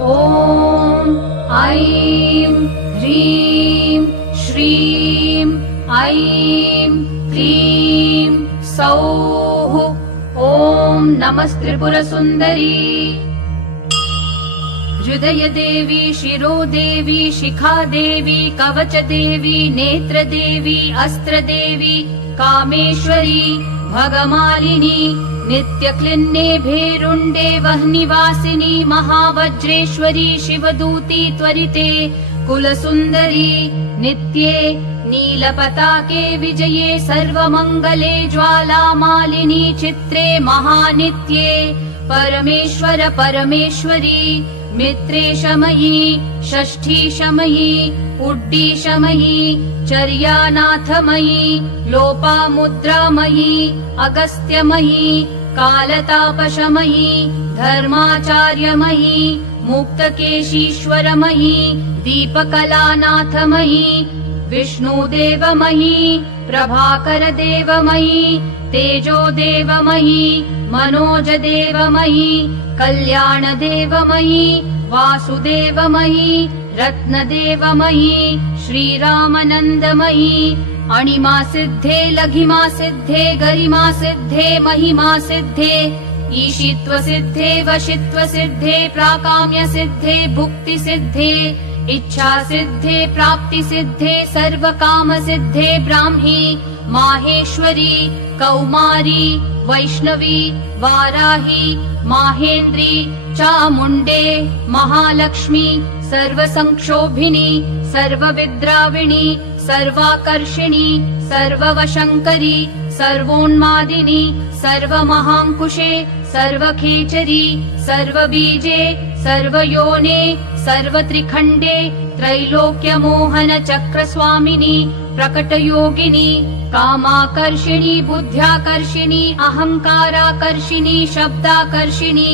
ॐ ऐं ह्रीं श्रीं ऐं क्लीं सौः ॐ नमस्त्रिपुरसुन्दरी। हृदयदेवी, शिरोदेवी, शिखादेवी, कवचदेवी, नेत्रदेवी, अस्त्रदेवी, कामेश्वरी, भगमालिनी, नित्यक्लिन्ने भेरुण्डे वह्निवासिनी, महावज्रेश्वरी, शिवदूती त्वरिते, कुलसुन्दरी, नित्ये नीलपताके विजये, सर्वमङ्गले, ज्वालामालिनी, चित्रे महानित्ये, परमेश्वर परमेश्वरी, मित्रेशमयी, षष्ठीशमयी, उड्डीशमयी, चर्यानाथमयी, लोपामुद्रामयी, अगस्त्यमयी, कालतापशमयी, धर्माचार्यमयी, मुक्तकेशीश्वरमयी, दीपकलानाथमयी, विष्णुदेवमयी, प्रभाकरदेवमयी, तेजोदेवमयी, मनोजदेवमयी, कल्याणदेवमयी, वासुदेवमयी, रत्नदेवमयी, श्रीरामनन्दमयी, अणिमासिद्धे, लघिमासिद्धे, गरिमासिद्धे, महिमासिद्धे, ईशित्वसिद्धे, वशित्वसिद्धे, प्राकाम्यसिद्धे, भुक्तिसिद्धे, इच्छासिद्धे, प्राप्तिसिद्धे, सर्वकामसिद्धे, ब्राह्मी, माहेश्वरी, कौमारी, वैष्णवी, वाराही, माहेन्द्री, चामुण्डे, महालक्ष्मी, सर्वसंक्षोभिनी, सर्वविद्राविणी, सर्वाकर्षिणी, सर्ववशङ्करी, सर्वोन्मादिनी, सर्वमहाङ्कुशे, सर्वखेचरी, सर्वबीजे, सर्वयोने, सर्वत्रिखण्डे, त्रैलोक्यमोहन चक्रस्वामिनी, प्रकटयोगिनी, कामाकर्षिणी, बुद्ध्याकर्षिणी, अहङ्काराकर्षिणी, शब्दाकर्षिणी,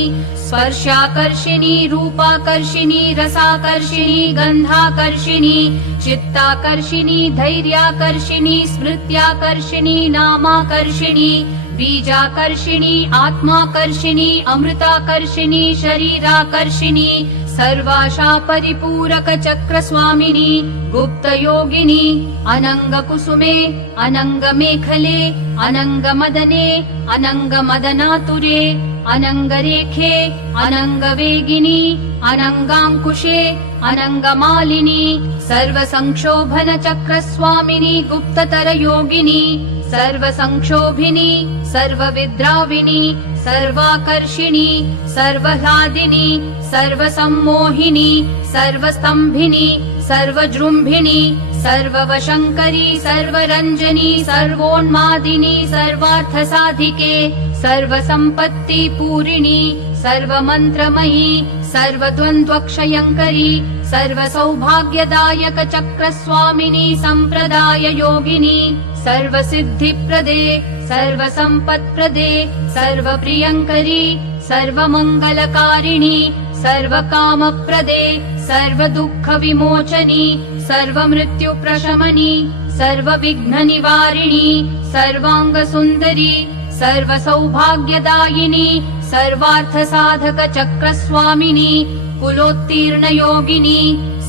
स्पर्शाकर्षिणी, रूपाकर्षिणी, रसाकर्षिणी, गन्धाकर्षिणी, चित्ताकर्षिणी, धैर्याकर्षिणी, स्मृत्याकर्षिणी, नामाकर्षिणी, बीजाकर्षिणी, आत्माकर्षिणी, अमृताकर्षिणी, शरीराकर्षिणी, सर्वाशा परिपूरक चक्रस्वामिनी, गुप्तयोगिनी, अनङ्गकुसुमे, अनङ्गमेखले, अनङ्गमदने, अनङ्गमदनातुरे, अनङ्गरेखे, अनङ्गवेगिनी, अनङ्गाङ्कुशे, अनङ्गमालिनी, सर्वसंक्षोभन चक्रस्वामिनी, गुप्ततरयोगिनी, सर्वसंक्षोभिनी, सर्वविद्राविणी, सर्वाकर्षिणी, सर्वह्लादिनी, सर्वसम्मोहिनी, सर्वस्तम्भिनी, सर्वजृम्भिणी, सर्ववशङ्करी, सर्वरञ्जनी, सर्वोन्मादिनी, सर्वार्थसाधिके, सर्वसम्पत्तिपूरिणी, सर्वमन्त्रमयी, सर्वद्वन्द्वक्षयङ्करी, सर्वसौभाग्यदायक चक्रस्वामिनी, सम्प्रदाययोगिनी, सर्वसिद्धिप्रदे, सर्वसम्पत्प्रदे, सर्वप्रियङ्करी, सर्वमङ्गलकारिणी, सर्वकामप्रदे, सर्वदुःखविमोचनी, सर्वमृत्युप्रशमनी, सर्वविघ्ननिवारिणी, सर्वाङ्गसुन्दरी, सर्वसौभाग्यदायिनी, सर्वार्थसाधक चक्रस्वामिनी, कुलोत्तीर्णयोगिनी,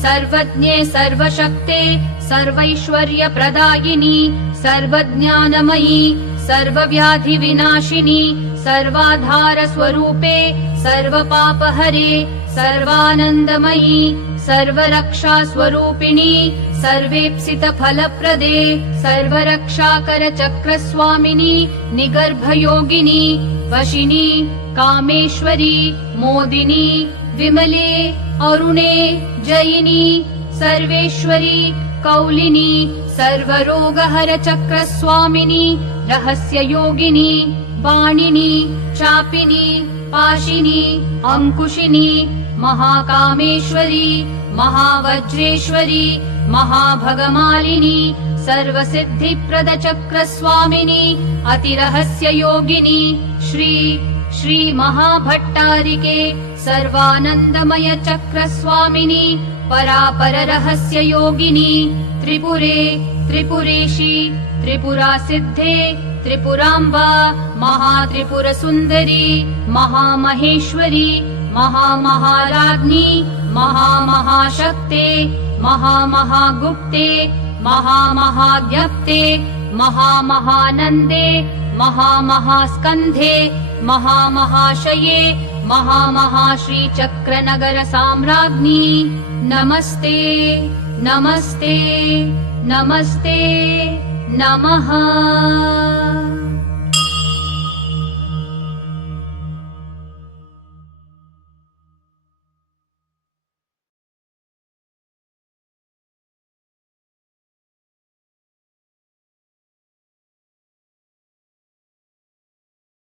सर्वज्ञे, सर्वशक्ते, सर्वैश्वर्यप्रदायिनी, सर्वज्ञानमयी, सर्वव्याधिविनाशिनी, सर्वाधारस्वरूपे, सर्वपापहरे, सर्वानन्दमयी, सर्वरक्षास्वरूपिणी, सर्वेप्सितफलप्रदे, सर्वरक्षाकरचक्रस्वामिनी, निगर्भयोगिनी, वशिनी, कामेश्वरी, मोदिनी, विमले, अरुणे, जयिनी, सर्वेश्वरी, कौलिनी, सर्वरोगहर चक्रस्वामिनी, रहस्ययोगिनी, वाणिनी, चापिनी, पाशिनी, अंकुशिनी, महाकामेश्वरी, महावज्रेश्वरी, महाभगमालिनी, सर्वसिद्धिप्रद चक्रस्वामिनी, अतिरहस्ययोगिनी, श्री महाभट्टारिके, सर्वानन्दमय चक्रस्वामिनी, परापररहस्ययोगिनी, त्रिपुरे, त्रिपुरेशी, त्रिपुरासिद्धे, त्रिपुराम्बा, महात्रिपुरसुन्दरी, महामहेश्वरी, महामहाराज्ञी महामहाशक्ते महामहागुप्ते महामहाव्यक्ते महामहानन्दे महामहास्कन्धे महामहाशये महामहाश्रीचक्रनगरसाम्राज्ञी नमस्ते नमस्ते नमस्ते नमः।